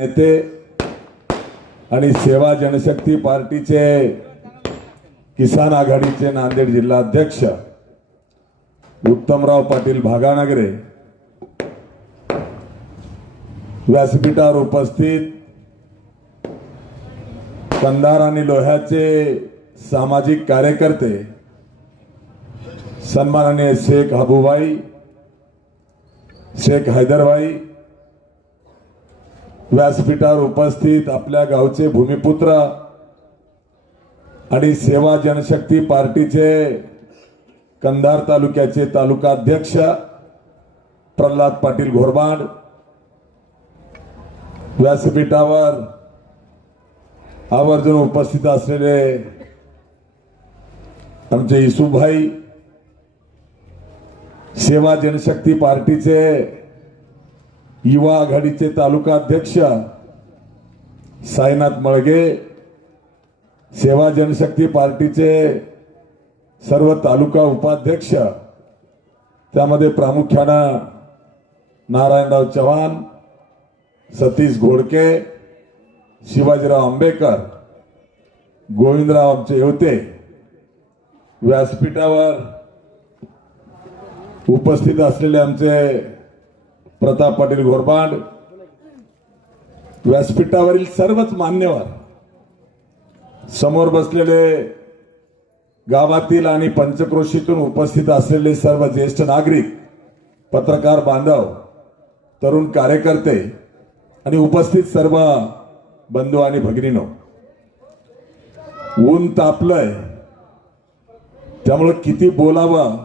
नेते आणि सेवा जनशक्ती पार्टीचे किसान आघाडीचे नांदेड जिल्हा अध्यक्ष उत्तमराव पाटील भागानगरे व्यासपीठावर उपस्थित कंधार आणि लोह्याचे सामाजिक कार्यकर्ते सन्माननीय शेख हबूबाई शेख हैदरभाई व्यासपीठावर उपस्थित आपल्या गावचे भूमिपुत्र आणि सेवा जनशक्ती पार्टीचे कंधार तालुक्याचे तालुका अध्यक्ष प्रल्हाद पाटील घोरबाड व्यासपीठावर आवर्जून उपस्थित असलेले आमचे इसुभाई सेवा जनशक्ती पार्टीचे युवा आघाडीचे तालुका अध्यक्ष साईनाथ मळगे सेवा जनशक्ती पार्टीचे सर्व तालुका उपाध्यक्ष त्यामध्ये प्रामुख्यानं नारायणराव चव्हाण सतीश घोडके शिवाजीराव आंबेकर गोविंदराव आमचे होते. व्यासपीठावर उपस्थित असलेले आमचे प्रताप पाटील घोरबाड व्यासपीठावरील सर्वच मान्यवर समोर बसलेले गावातील आणि पंचक्रोशीतून उपस्थित असलेले सर्व ज्येष्ठ नागरिक पत्रकार बांधव तरुण कार्यकर्ते आणि उपस्थित सर्व बंधू आणि भगिनीनो ऊन तापलंय. त्यामुळं किती बोलावं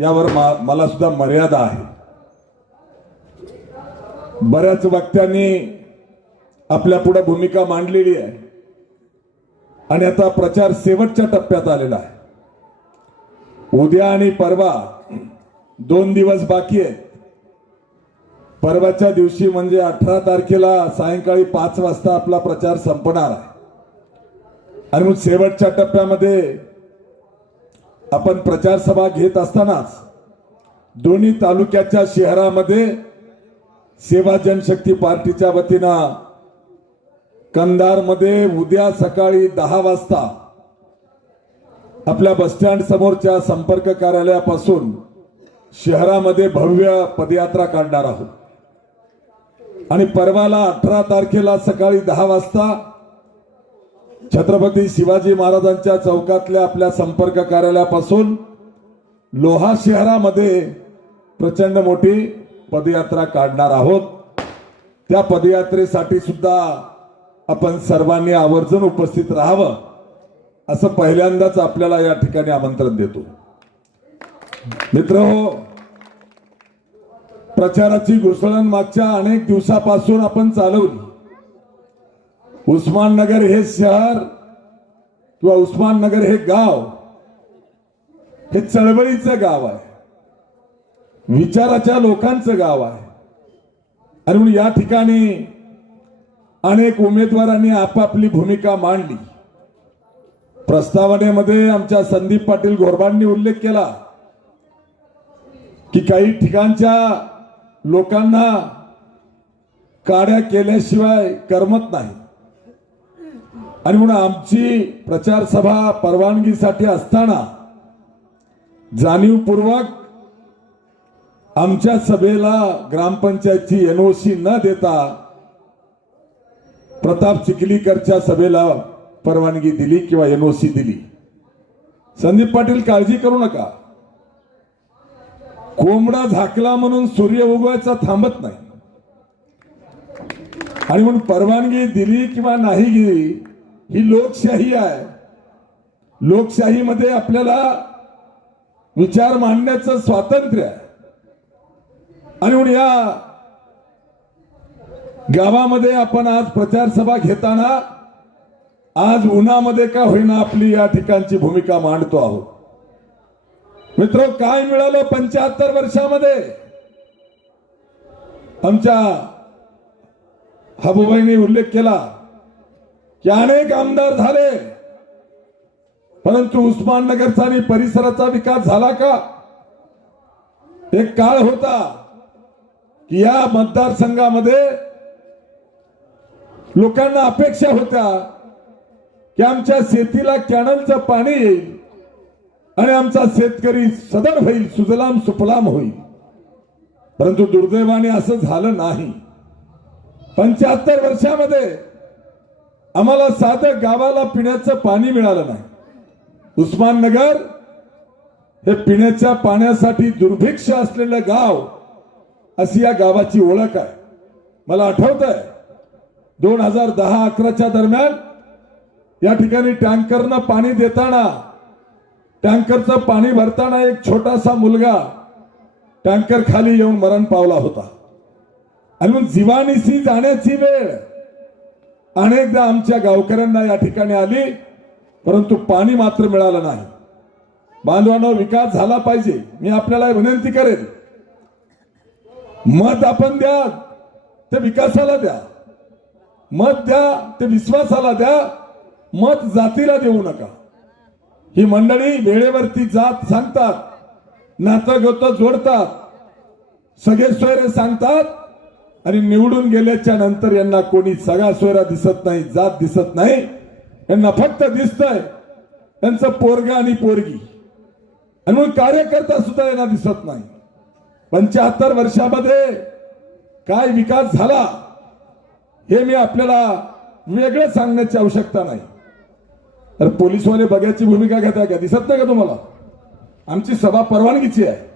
यावर मा- मला सुद्धा मर्यादा आहे. बऱ्याच वक्त्यांनी आपल्या पुढे भूमिका मांडलेली आहे. आणि आता प्रचार शेवटच्या टप्प्यात आलेला आहे. उद्या आणि परवा दोन दिवस बाकी आहेत. परवाच्या दिवशी म्हणजे अठरा तारखेला सायंकाळी पाच वाजता आपला प्रचार संपणार आहे. आणि मग शेवटच्या टप्प्यामध्ये आपण प्रचार सभा घेत असतानाच दोन्ही तालुक्याच्या शहरामध्ये सेवा जनशक्ती पार्टीच्या वतीनं कंधारमध्ये उद्या सकाळी दहा वाजता आपल्या बसस्टँड समोरच्या संपर्क कार्यालयापासून शहरामध्ये भव्य पदयात्रा काढणार आहोत. आणि परवाला अठरा तारखेला सकाळी दहा वाजता छत्रपती शिवाजी महाराजांच्या चौकातल्या आपल्या संपर्क कार्यालयापासून लोहा शहरामध्ये प्रचंड मोठी पदयात्रा काढणार आहोत. त्या पदयात्रेसाठी सुद्धा आपण सर्वांनी आवर्जून उपस्थित राहावं असं पहिल्यांदाच आपल्याला या ठिकाणी आमंत्रण देतो. मित्र हो प्रचाराची घुसळण मागच्या अनेक दिवसापासून आपण चालवली. उस्माननगर हे शहर किंवा उस्माननगर हे गाव हे चळवळीचं गाव आहे. विचाराच्या लोकांचं गाव आहे. आणि म्हणून या ठिकाणी अनेक उमेदवारांनी आपापली भूमिका मांडली. प्रस्तावनेमध्ये आमच्या संदीप पाटील गोरबांनी उल्लेख केला की काही ठिकाणच्या लोकांना काड्या केल्याशिवाय करमत नाही. आणि म्हणून आमची प्रचार सभा परवानगीसाठी असताना जाणीवपूर्वक आमच्या सभेला ग्रामपंचायतची एनओसी न देता प्रताप चिखलीकरच्या सभेला परवानगी दिली किंवा एनओसी दिली. संदीप पाटील काळजी करू नका. कोंबडा झाकला म्हणून सूर्य उगवायचा थांबत नाही. आणि म्हणून परवानगी दिली किंवा नाही गेली ही लोकशाही आहे. लोकशाहीमध्ये आपल्याला विचार मांडण्याचं स्वातंत्र्य आहे. आणि म्हणून या गावामध्ये आपण आज प्रचार सभा घेताना आज उन्हामध्ये का होईना आपली या ठिकाणची भूमिका मांडतो आहोत. मित्र काय मिळालं पंच्याहत्तर वर्षामध्ये? आमच्या हबुबाईंनी उल्लेख केला की अनेक आमदार झाले परंतु उस्माननगरचा आणि परिसराचा विकास झाला का? एक काळ होता या मतदारसंघामध्ये लोकांना अपेक्षा होत्या की आमच्या शेतीला कॅनलचं पाणी येईल आणि आमचा शेतकरी सदन होईल सुजलाम सुफलाम होईल. परंतु दुर्दैवाने असं झालं नाही. पंच्याहत्तर वर्षामध्ये आम्हाला साधं गावाला पिण्याचं पाणी मिळालं नाही. उस्माननगर हे पिण्याच्या पाण्यासाठी दुर्भिक्ष असलेलं गाव अशी या गावाची ओळख आहे. मला आठवत आहे दोन हजार दहा अकराच्या दरम्यान या ठिकाणी टँकरनं पाणी देताना टँकरचं पाणी भरताना एक छोटासा मुलगा टँकर खाली येऊन मरण पावला होता. आणि मग जीवानीशी जाण्याची वेळ. अनेकदा आमच्या गावकऱ्यांना या ठिकाणी आली परंतु पाणी मात्र मिळालं नाही. बांधवांना विकास झाला पाहिजे. मी आपल्याला विनंती करेन मत आपण द्या ते विकासाला द्या. मत द्या ते विश्वासाला द्या. मत जातीला देऊ नका. ही मंडळी वेळेवरती जात सांगतात नातं गोतं जोडतात. सगळे सोयरे सांगतात आणि निवडून गेल्याच्यानंतर यांना कोणी सगळा सोयरा दिसत नाही जात दिसत नाही. यांना फक्त दिसतंय त्यांचं पोरगा आणि पोरगी. आणि म्हणून कार्यकर्ता सुद्धा यांना दिसत नाही. पंच्याहत्तर वर्षामध्ये काय विकास झाला हे मी आपल्याला वेगळं सांगण्याची आवश्यकता नाही. तर पोलीसवाले बघ्याची भूमिका घेताय का? दिसत नाही का तुम्हाला? आमची सभा परवानगीची आहे.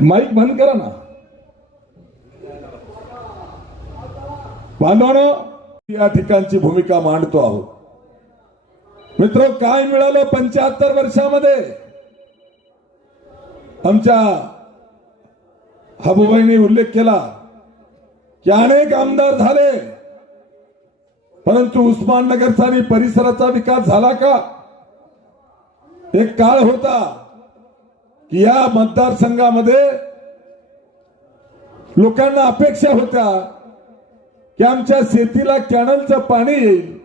माईक बंद करा ना. बांधवानो या ठिकाणची भूमिका मांडतो आहोत. मित्र काय मिळालं पंच्याहत्तर वर्षामध्ये? आमच्या हबुबाईंनी उल्लेख केला की अनेक आमदार झाले परंतु उस्माननगरचा आणि परिसराचा विकास झाला का? एक काळ होता की या मतदारसंघामध्ये लोकांना अपेक्षा होत्या की आमच्या शेतीला कॅनलचं पाणी येईल.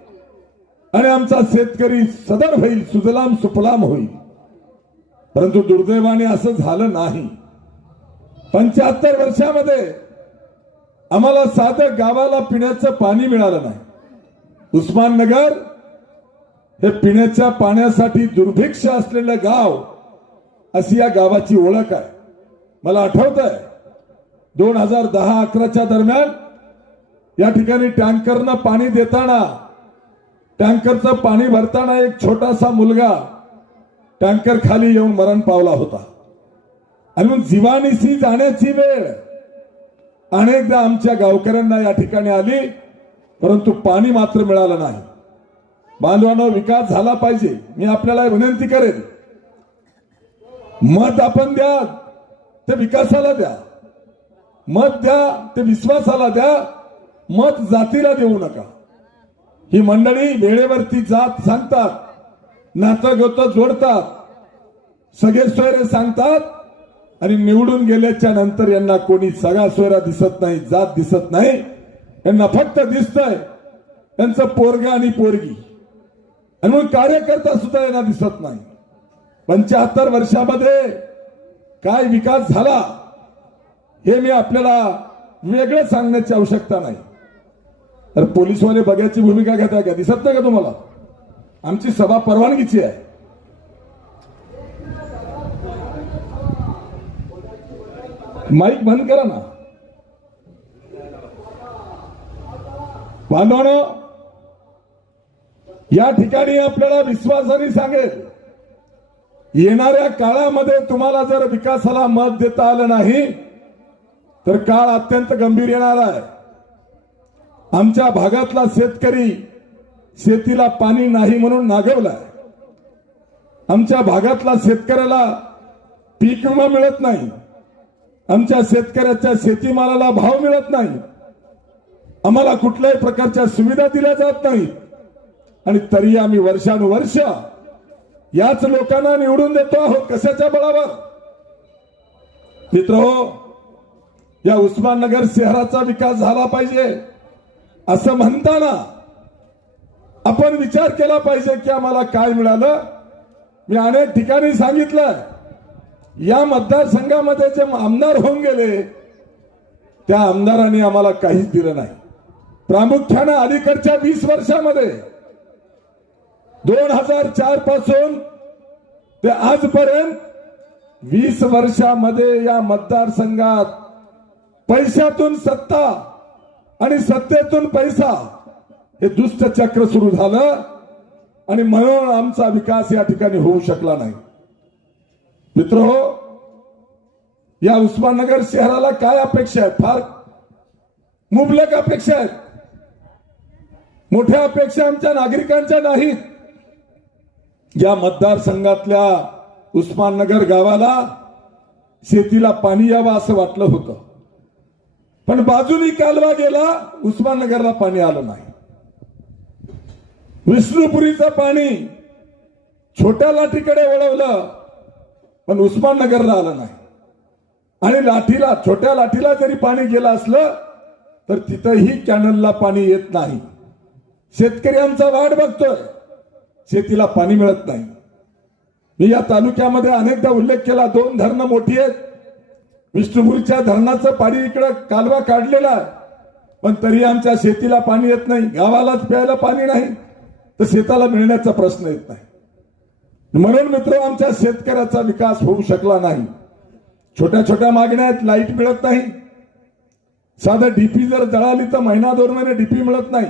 आणि आमचा शेतकरी सदन होईल सुजलाम सुफलाम होईल. परंतु दुर्दैवाने असं झालं नाही. पंच्याहत्तर वर्षामध्ये आम्हाला साधं गावाला पिण्याचं पाणी मिळालं नाही. उस्माननगर हे पिण्याच्या पाण्यासाठी दुर्भिक्ष असलेलं गाव अशी या गावाची ओळख आहे. मला आठवत आहे दोन हजार दहा अकराच्या दरम्यान या ठिकाणी टँकरनं पाणी देताना टँकरचं पाणी भरताना एक छोटासा मुलगा टँकर खाली येऊन मरण पावला होता. आणि मग जाण्याची वेळ. अनेकदा आमच्या गावकऱ्यांना या ठिकाणी आली परंतु पाणी मात्र मिळालं नाही. बांधवांना विकास झाला पाहिजे. मी आपल्याला विनंती करेन. मत आपण द्या ते विकासाला द्या. मत द्या ते विश्वासाला द्या. मत जातीला देऊ नका. ही मंडळी वेळेवरती जात सांगतात नातं गोतं जोडतात. सगळे सोयरे सांगतात आणि निवडून गेल्याच्यानंतर यांना कोणी सगळा सोयरा दिसत नाही जात दिसत नाही. यांना फक्त दिसतंय त्यांचं पोरगा आणि पोरगी. आणि म्हणून कार्यकर्ता सुद्धा यांना दिसत नाही. पंच्याहत्तर वर्षामध्ये काय विकास झाला हे मी आपल्याला वेगळं सांगण्याची आवश्यकता नाही. तर पोलीसवाले बघ्याची भूमिका घेताय का? दिसत नाही का तुम्हाला? आमची सभा परवानगीची आहे. माईक बंद करा ना. बांधवानो या ठिकाणी आपल्याला विश्वासाने सांगेल येणाऱ्या काळामध्ये तुम्हाला जर विकासाला मत देता आलं नाही तर काळ अत्यंत गंभीर येणार आहे. आमच्या भागातला शेतकरी शेतीला पाणी नाही म्हणून नागवलाय. आमच्या भागातला शेतकऱ्याला पीक विमा मिळत नाही. आमच्या शेतकऱ्याच्या शेतीमालाला भाव मिळत नाही. आम्हाला कुठल्याही प्रकारच्या सुविधा दिल्या जात नाही आणि तरी आम्ही वर्षानुवर्ष याच लोकांना निवडून देतो आहोत. कशाच्या बळावर? मित्र हो या उस्माननगर शहराचा विकास झाला पाहिजे. असं म्हणताना आपण विचार केला पाहिजे की आम्हाला काय मिळालं? मी अनेक ठिकाणी सांगितलं. या मतदारसंघामध्ये जे आमदार होऊन गेले त्या आमदारांनी आम्हाला काहीच दिलं नाही. प्रामुख्यानं अलीकडच्या वीस वर्षामध्ये दोन हजार चारपासून ते आजपर्यंत वीस वर्षामध्ये या मतदारसंघात पैशातून सत्ता आणि सत्तेतून पैसा हे दुष्ट चक्र सुरू झालं आणि म्हणून आमचा विकास या ठिकाणी होऊ शकला नाही. मित्र हो या उस्माननगर शहराला काय अपेक्षा आहेत? फार मुबलक अपेक्षा आहेत. मोठ्या अपेक्षा आमच्या नागरिकांच्या नाहीत. या मतदारसंघातल्या उस्माननगर गावाला शेतीला पाणी यावं असं वाटलं होतं. पण बाजूनी कालवा गेला उस्माननगरला पाणी आलं नाही. विष्णुपुरीचं पाणी छोट्या लाठीकडे वळवलं पण उस्माननगरला आलं नाही. आणि लाठीला छोट्या लाठीला जरी पाणी गेलं असलं तर तिथंही कॅनलला पाणी येत नाही. शेतकरी आमचा वाट बघतोय. शेतीला पाणी मिळत नाही. मी या तालुक्यामध्ये अनेकदा उल्लेख केला दोन धरणं मोठी आहेत. विष्णुपूरच्या धरणाचं पाणी इकडं कालवा काढलेला आहे. पण तरी आमच्या शेतीला पाणी येत नाही गावालाच प्यायला पाणी नाही तर शेताला मिळण्याचा प्रश्न येत नाही. म्हणून मित्र आमच्या शेतकऱ्याचा विकास होऊ शकला नाही. छोट्या छोट्या मागण्या आहेत लाइट मिळत नाही. साधं डीपी जर जळाली तर महिना दोन महिने डीपी मिळत नाही.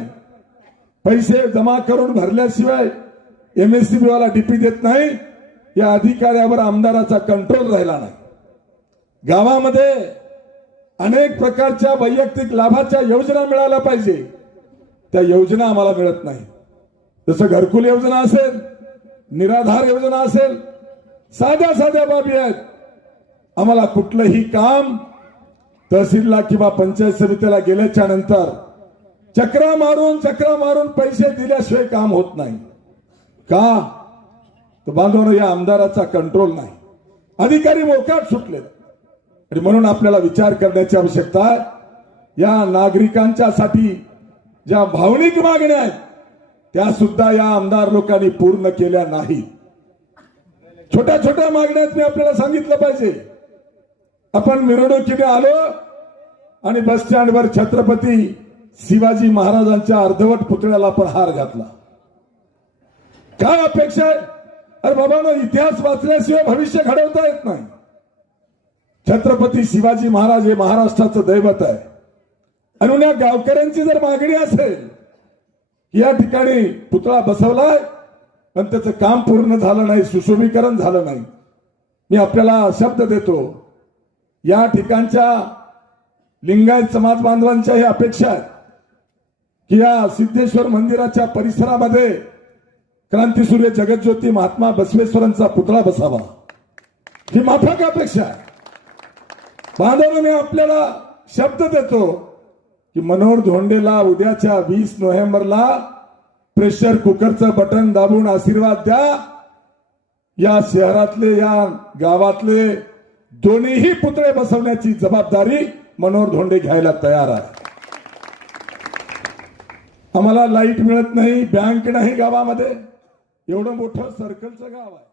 पैसे जमा करून भरल्याशिवाय एमएससीबी वाला डीपी देत नाही. या अधिकाऱ्यावर आमदाराचा कंट्रोल राहिला नाही. गावामध्ये अनेक प्रकारच्या वैयक्तिक लाभाच्या योजना मिळाल्या पाहिजे. त्या योजना आम्हाला मिळत नाही. जसं घरकुल योजना असेल निराधार योजना असेल साध्या साध्या बाबी आहेत. आम्हाला कुठलंही काम तहसीलला किंवा पंचायत समितीला गेल्याच्यानंतर चक्रा मारून चक्रा मारून पैसे दिल्याशिवाय काम होत नाही. का? तर बांधवांना या आमदाराचा कंट्रोल नाही. अधिकारी मोकाट सुटलेत. आणि म्हणून आपल्याला विचार करण्याची आवश्यकता आहे. या नागरिकांच्या साठी ज्या भावनिक मागण्या आहेत त्या सुद्धा या आमदार लोकांनी पूर्ण केल्या नाही छोट्या छोट्या मागण्यात मी आपल्याला सांगितलं पाहिजे. आपण मिरवणुकीने आलो आणि बस स्टँडवर छत्रपती शिवाजी महाराजांच्या अर्धवट पुतळ्याला आपण हार घातला. काय अपेक्षा आहे? अरे बाबा इतिहास वाचल्याशिवाय भविष्य घडवता येत नाही. छत्रपती शिवाजी महाराज हे महाराष्ट्राचं दैवत आहे. आणि या गावकऱ्यांची जर मागणी असेल या ठिकाणी पुतळा बसवलाय पण त्याचं काम पूर्ण झालं नाही सुशोभीकरण झालं नाही मी आपल्याला शब्द देतो या ठिकाणच्या लिंगायत समाज बांधवांच्या ही अपेक्षा आहे की या सिद्धेश्वर मंदिराच्या परिसरामध्ये क्रांतीसूर्य जगज्योती महात्मा बसवेश्वरांचा पुतळा बसावा. ही माफक अपेक्षा आहे. बांधवांनो मी आपल्याला शब्द देतो की मनोहर धोंडेला उद्याच्या वीस नोव्हेंबरला प्रेशर कुकरचं बटन दाबून आशीर्वाद द्या. या शहरातले या गावातले दोन्हीही पुतळे बसवण्याची जबाबदारी मनोहर धोंडे घ्यायला तयार आहे आम्हाला लाइट मिळत नाही बँक नाही गावामध्ये. एवढं मोठं सर्कलचं गाव आहे.